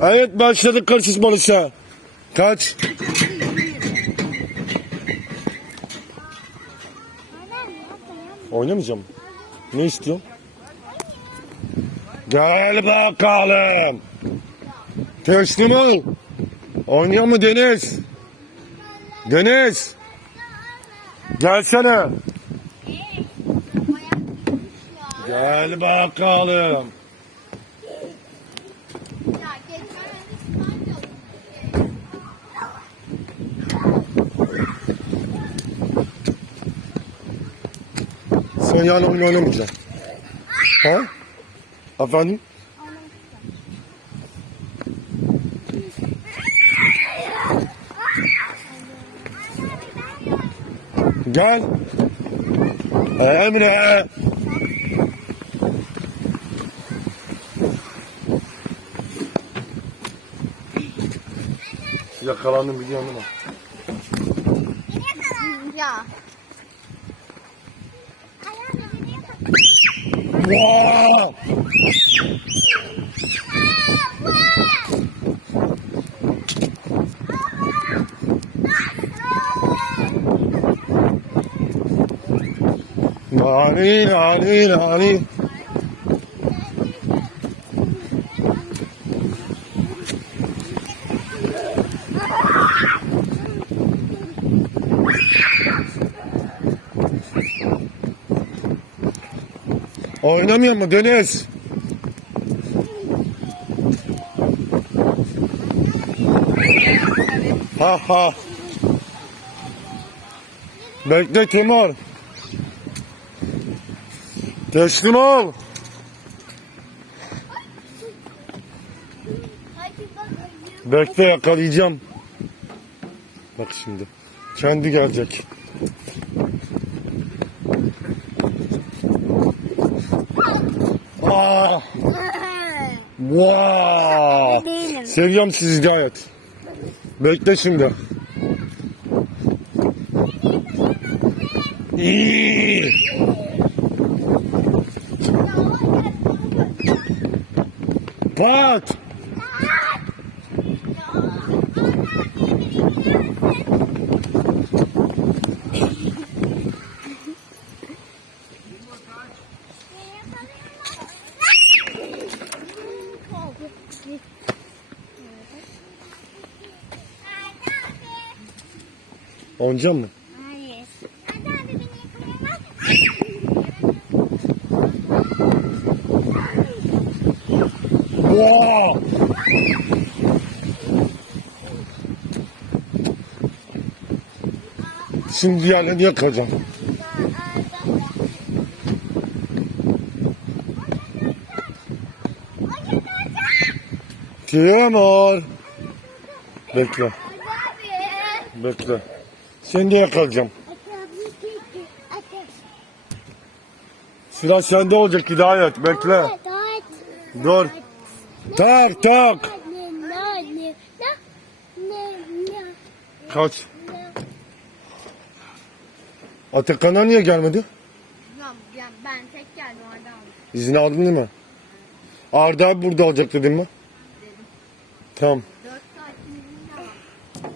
Evet başladık karışız barışa. Kaç. Oynamayacağım. Ne istiyorsun? Gel bakalım. Teslim ol. Oynuyor mu Deniz? Deniz. Gelsene. Gel bakalım. Sen yani oyun oynamayacaksın. Ha? Efendim? Gel. Emre. Yakalandım biliyorum ama. Ya. Nani nani nani. Oynamıyor mu Deniz? Ha ha. Bekle Timur. Teslim ol. Bekle yakalayacağım. Bak şimdi. Kendi gelecek. Aa, wow. Değilim. Seviyorum sizi gayet. Bekle şimdi. İyi. Pat. Oynayacak mı? Hayır. Hadi abi beni yakalayamaz. Şimdi diğerlerini yakacağım. Timur. Bekle, bekle. Seni de yakalayacağım. Sıra sende olacak Hidayet. Bekle. Dur. Tak tak. Kaç. Atakan'a niye gelmedi? Ben tek geldim orada aldım. İzin aldın değil mi? Arda abi burada olacak dedim mi? Tamam. 4 saatin izinde var.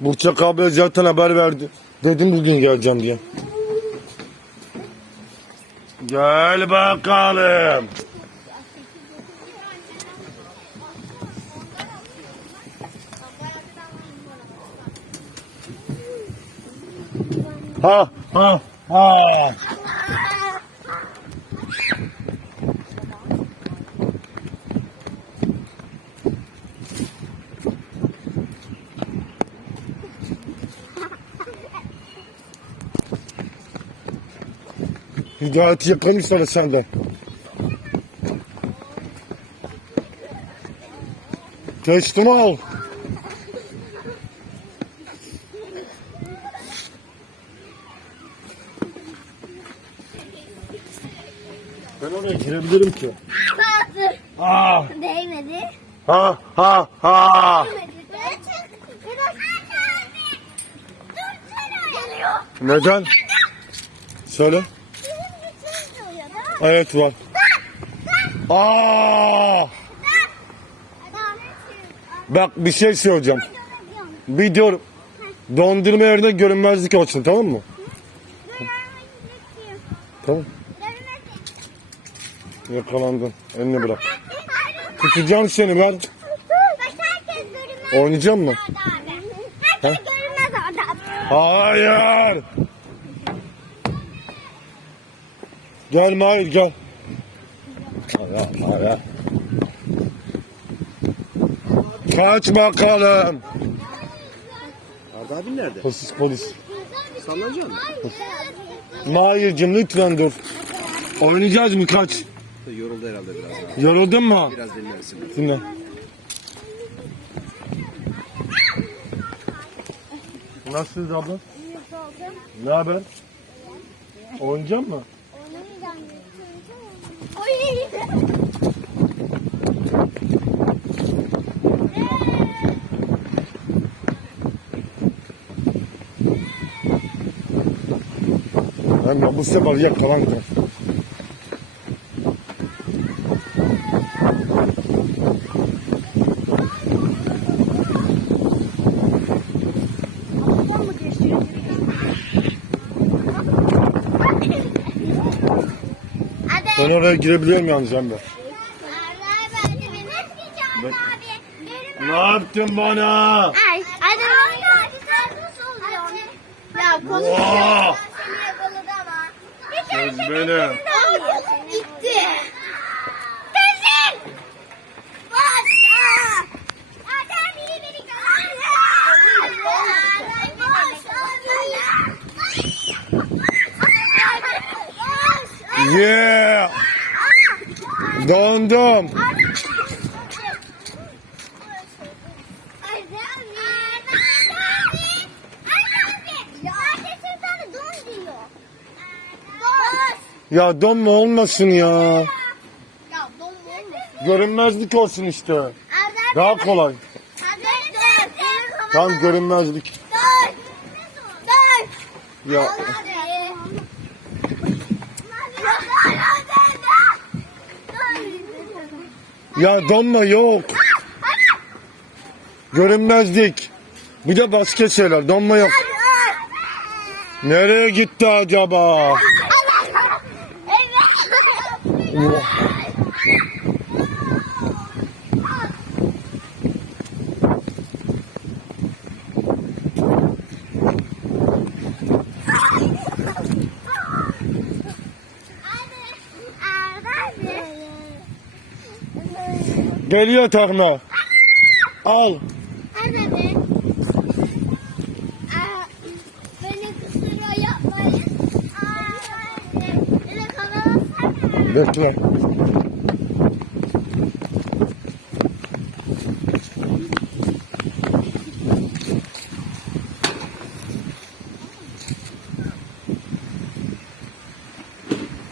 Burçak abi zaten haber verdi. Dedim bugün geleceğim diye. Gel bakalım. Ha ha ha. Hidayeti yakalamışlar senden. Teslim ol. Ben oraya girebilirim ki. Ah, Değmedi. ha ha ha. Değmedi. Biraz Geliyor. Neden? Söyle. Evet var. Aa! Bak bir şey söyleyeceğim. Bir diyorum. Dondurma yerine görünmezlik olsun tamam mı? Tamam. Yakalandın. Elini bırak. Tutacağım seni ver. Oynayacak mı? Orada. Hayır. Gel Mahir gel. Hayır, hayır. Kaç bakalım. Arda abin nerede? Polis polis. Sallanacak mı? Mahir'cim lütfen dur. Oynayacağız mı kaç? Yoruldu herhalde biraz. ha. Yoruldun mu? Biraz dinlensin. Dinle. Nasılsınız abla? Ne haber? Oynayacak mı? Hem bu sefer yakalandı. Ben oraya girebiliyorum yalnız Emre. Ben... Ne yaptın bana? Ay, oluyorsun? Ya kere Kız benim. Gitti. Kesin. Bas. Adam iyi biri. Yeah! Dondum. Ya donma olmasın ya. Görünmezlik olsun işte. Daha kolay. Tam görünmezlik. Ya ya donma yok. Görünmezlik. Bir de başka şeyler. Donma yok. Nereye gitti acaba? Geliyor takma. Al. Anne be. Bekle.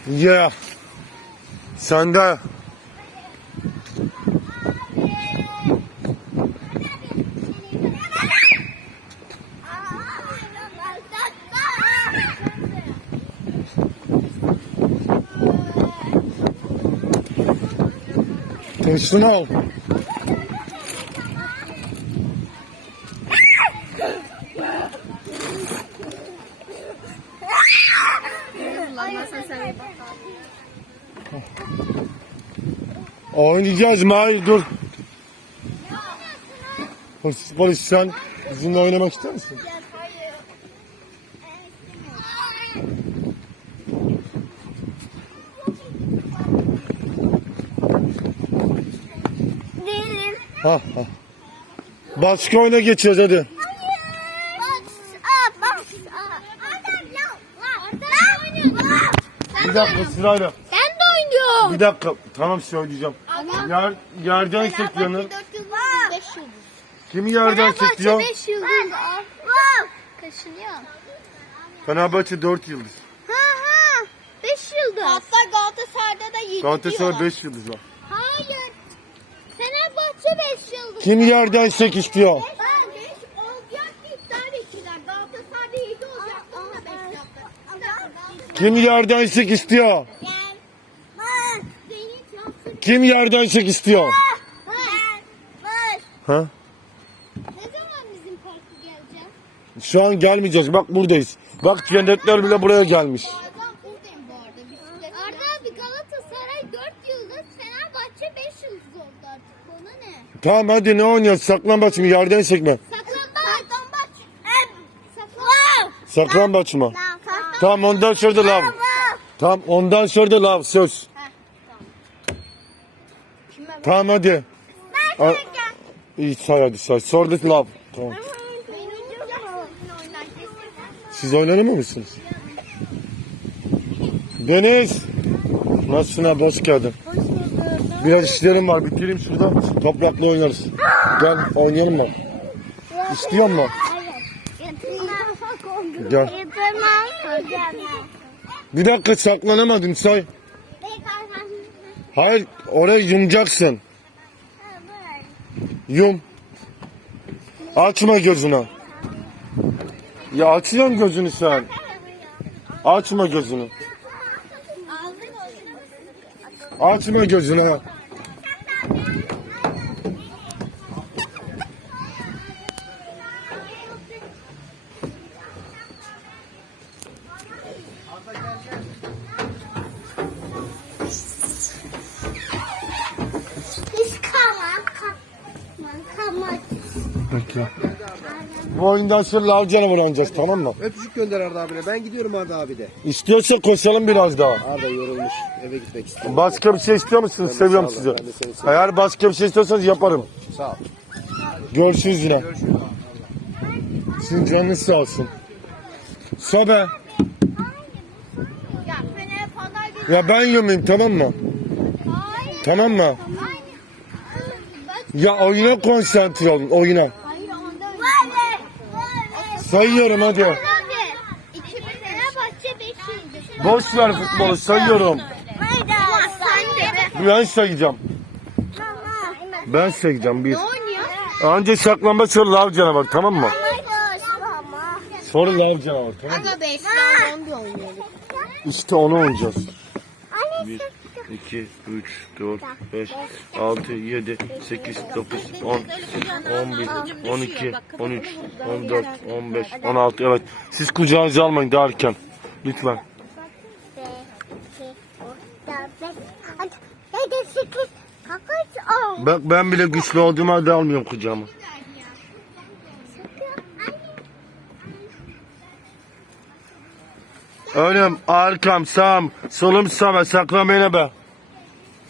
Yeah. Sende. Al. Oynayacağız Mahir dur. Polis, polis sen bizimle oynamak ister misin? Değilim. Ha ha. Başka oyuna geçiyoruz hadi. Bir dakika sırayla. Ben de oynuyorum. Bir dakika. Tamam söyleyeceğim. Yer, yerden sekiyorlar. 5 yıldız. Kim yerden sekiyor? 5 yıldız. Kaşınıyor. Fenerbahçe 4 yıldız. Ha ha. 5 yıldız. Hatta Galatasaray'da da 7 Galatasaray 5 yıldız var. Kim yerden 8 diyor? Kim yerden 8 istiyor? Kim yerden 8 istiyor? Ha? Şu an gelmeyeceğiz. Bak buradayız. Bak cennetler bile buraya gelmiş. Tamam hadi ne oynuyoruz? Saklambaç mı? Yerden sekme. Saklambaç. Saklambaç. Mı? Tamam ondan sonra da lav. Tamam ondan sonra da lav söz. Tamam hadi. A- İyi say hadi say. Sonra da lav. Tamam. Siz oynanamıyor musunuz? Deniz. Nasılsın abi hoş geldin. Biraz işlerim var bitireyim şurada. Toprakla oynarız. Gel oynayalım mı? İstiyor musun? Gel. Bir dakika saklanamadın say. Hayır orayı yumacaksın. Yum. Açma gözünü. Ya açıyorsun gözünü sen. Açma gözünü. Açma gözünü. Bu oyundan sonra lav canavar oynayacağız tamam mı? Öpücük gönder Arda abine. Ben gidiyorum Arda abi de. İstiyorsa koşalım biraz daha. Arda yorulmuş. Eve gitmek istiyor. Başka bir şey istiyor musunuz? Ben Seviyorum sizi. ben de seni seviyorum. Eğer başka bir şey istiyorsanız yaparım. Sağ ol. Görüşürüz yine. Görüşürüz. Sizin canınız sağ olsun. Sobe. Ya ben yumayım tamam mı? Hayır. Tamam mı? Ya oyuna konsantre olun oyuna. Sayıyorum hadi. Abi. 2000 Fenerbahçe 5 yıldız. Boş ver futbolu sayıyorum. Ben sayacağım. Ben sayacağım bir. Önce saklambaç sonra lav canavar tamam mı? Sonra lav canavar tamam mı? Aga 5 round bir oynuyoruz. İşte onu oynayacağız. 1, 2, 3, 4, 5, 6, 7, 8, 9, 10, 11, 12, 13, 14, 15, 16 evet. Siz kucağınıza almayın daha erken. Lütfen. Bak ben bile güçlü olduğum halde almıyorum kucağıma. Önüm, arkam, sağım, solum sağ saklamayın be.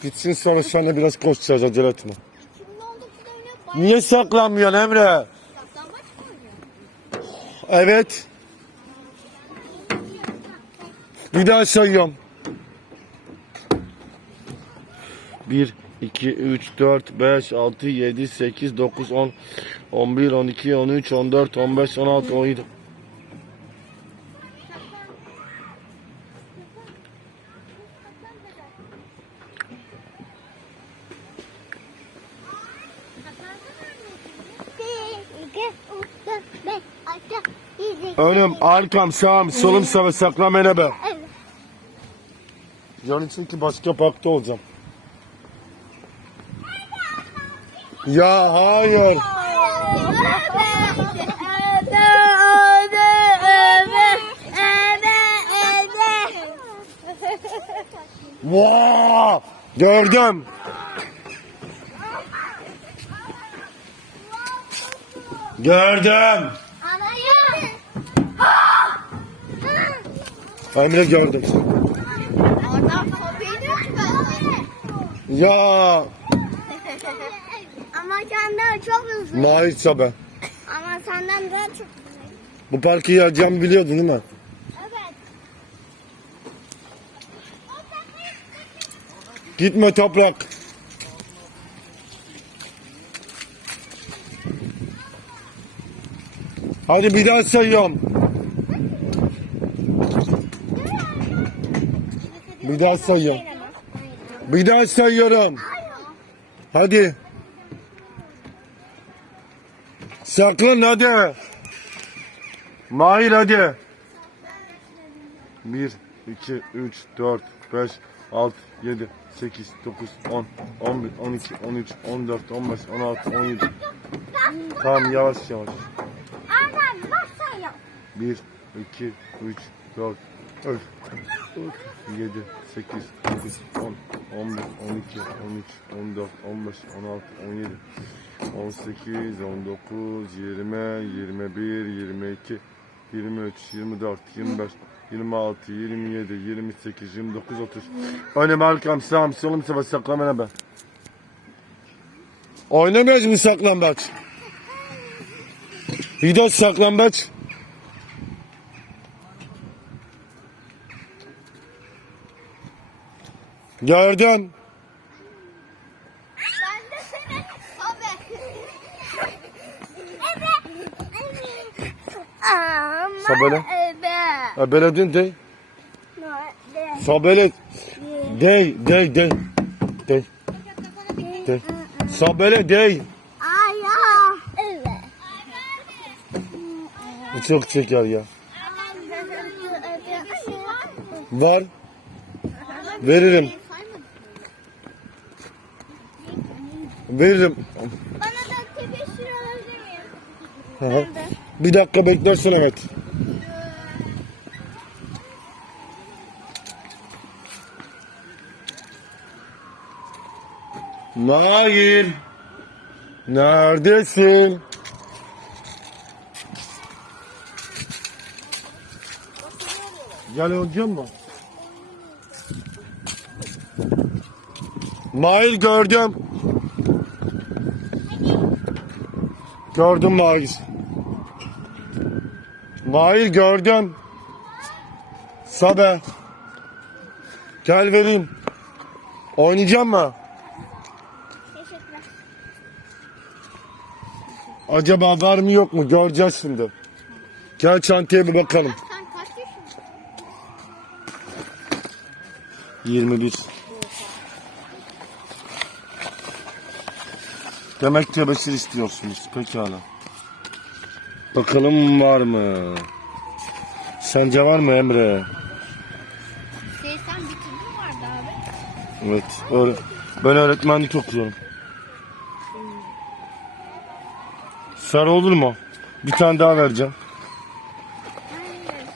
Gitsin sonra seninle biraz koşacağız acele etme. Niye saklanmıyorsun Emre? Evet. Bir daha sayıyorum. 1, 2, 3, 4, 5, 6, 7, 8, 9, 10, 11, 12, 13, 14, 15, 16, 17. Önüm, arkam, sağım, solum sağ saklamayın be. Yarın çünkü başka parkta olacağım. Ya hayır. Vaa! Gördüm. Gördüm. Emre gördüm. Oradan kopyayı Ya Ama senden çok hızlı. Mahir Sabe. Ama senden daha çok Bu parkı yarayacağımı biliyordun değil mi? Evet. Gitme toprak. Hadi bir daha sayıyorum. Bir daha sayıyorum. Bir daha sayıyorum. Hadi. Saklan hadi. Mahir hadi. 1, 2, 3, 4, 5, 6, 7, 8, 9, 10, 11, 12, 13, 14, 15, 16, 17. Tamam yavaş yavaş. Adam bak sayıyor. 1, 2, 3, 4, 5, 7, 8, 9, 10, 11, 12, 13, 14, 15, 16, 17, 18, 19, 20, 21, 22, 23, 24, 25, 26, 27, 28, 29, 30. Önüm arkam sağım solum sıva saklamana ben. Oynamıyoruz mu saklambaç? Hidos saklambaç. Ama Sabele. Evet. Ebeledin dey. Sabele. Dey, dey, dey. Dey, dey. Sabele dey. Bu çok çeker ya. Var. Veririm. Veririm. Bana da tebeşir alabilir miyim? Bir dakika beklersin evet. Nail. Neredesin? Gel oynayacak mı? Nail gördüm. Gördüm Nail. Nail gördüm. Sabe. Gel vereyim. Oynayacak mı? Teşekkürler. Acaba var mı yok mu? Göreceğiz şimdi. Gel çantaya bir bakalım. Sen kaç yaşındasın? 21. Demek tebeşir istiyorsunuz. Pekala. Bakalım var mı? Sence var mı Emre? Şey sen bitirdin mi vardı abi? Evet. Öyle. Ben öğretmenlik okuyorum. Sarı olur mu? Bir tane daha vereceğim. Hayır.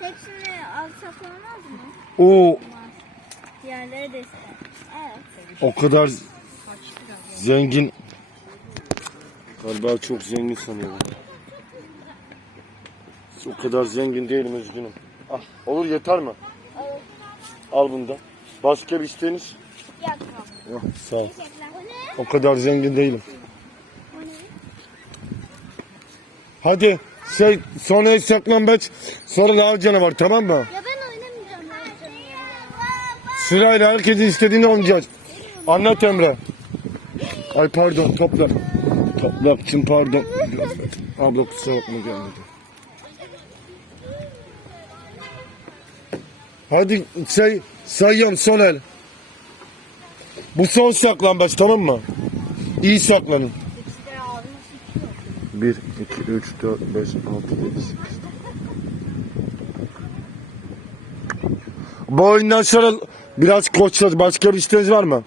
Hepsini alsak olmaz mı? O Diğerleri de ister. Evet. o kadar zengin. Galiba çok zengin sanıyorum. O kadar zengin değilim üzgünüm. Ah, olur yeter mi? Evet. Al bunu da. Başka bir isteğiniz? Yok, sağ ol. O kadar zengin değilim. Hadi şey sonra saklambaç sonra lav canavar tamam mı? Ya ben oynamayacağım. Sırayla herkesin istediğini oynayacağız. Anlat Emre. Ay pardon topla. Toplakçım pardon. Abla kusura bakma gelmedi. Hadi şey sayıyorum son el. Bu son saklambaç tamam mı? İyi saklanın. 1, 2, 3, 4, 5, 6, 7, 8. Bu oyundan sonra biraz koçlar. Başka bir isteğiniz var mı?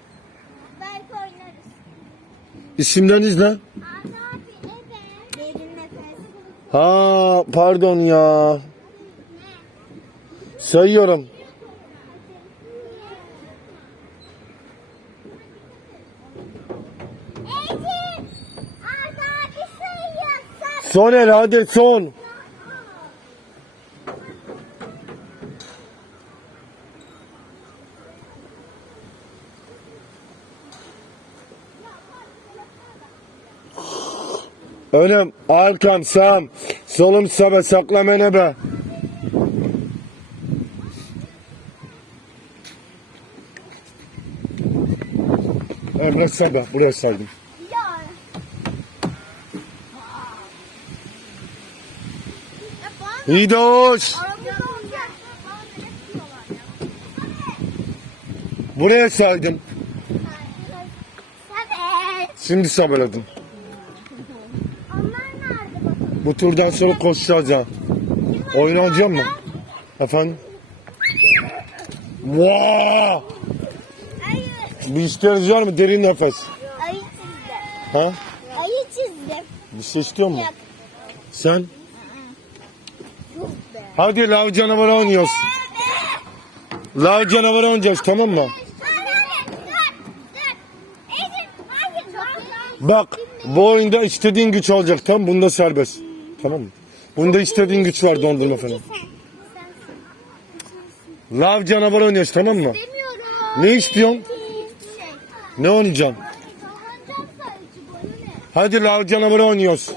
İsimleriniz ne? Ha pardon ya. Sayıyorum. Son el hadi son. Önüm, arkam, sağım, solum, sabe, saklama ne be. Emre sabe, buraya bana İyi de hoş. Buraya saydım. Evet. Şimdi sabeledim. Bu turdan sonra koşacağız ha. Oynayacak mı? Efendim? Vaa! Bir isteğiniz var mı? Derin nefes. Ayı çizdim. Ha? Ayı çizdim. Bir şey istiyor mu? Yok. Sen? Hadi lav canavarı oynuyoruz. Lav canavarı oynayacağız tamam mı? Bak bu oyunda istediğin güç olacak tamam Bunda serbest. Tamam mı? Bunda istediğin güç var dondurma falan. Lav canavarı oynuyoruz tamam mı? Ne istiyorsun? Şey. Ne oynayacaksın? Hadi lav canavarı oynuyoruz.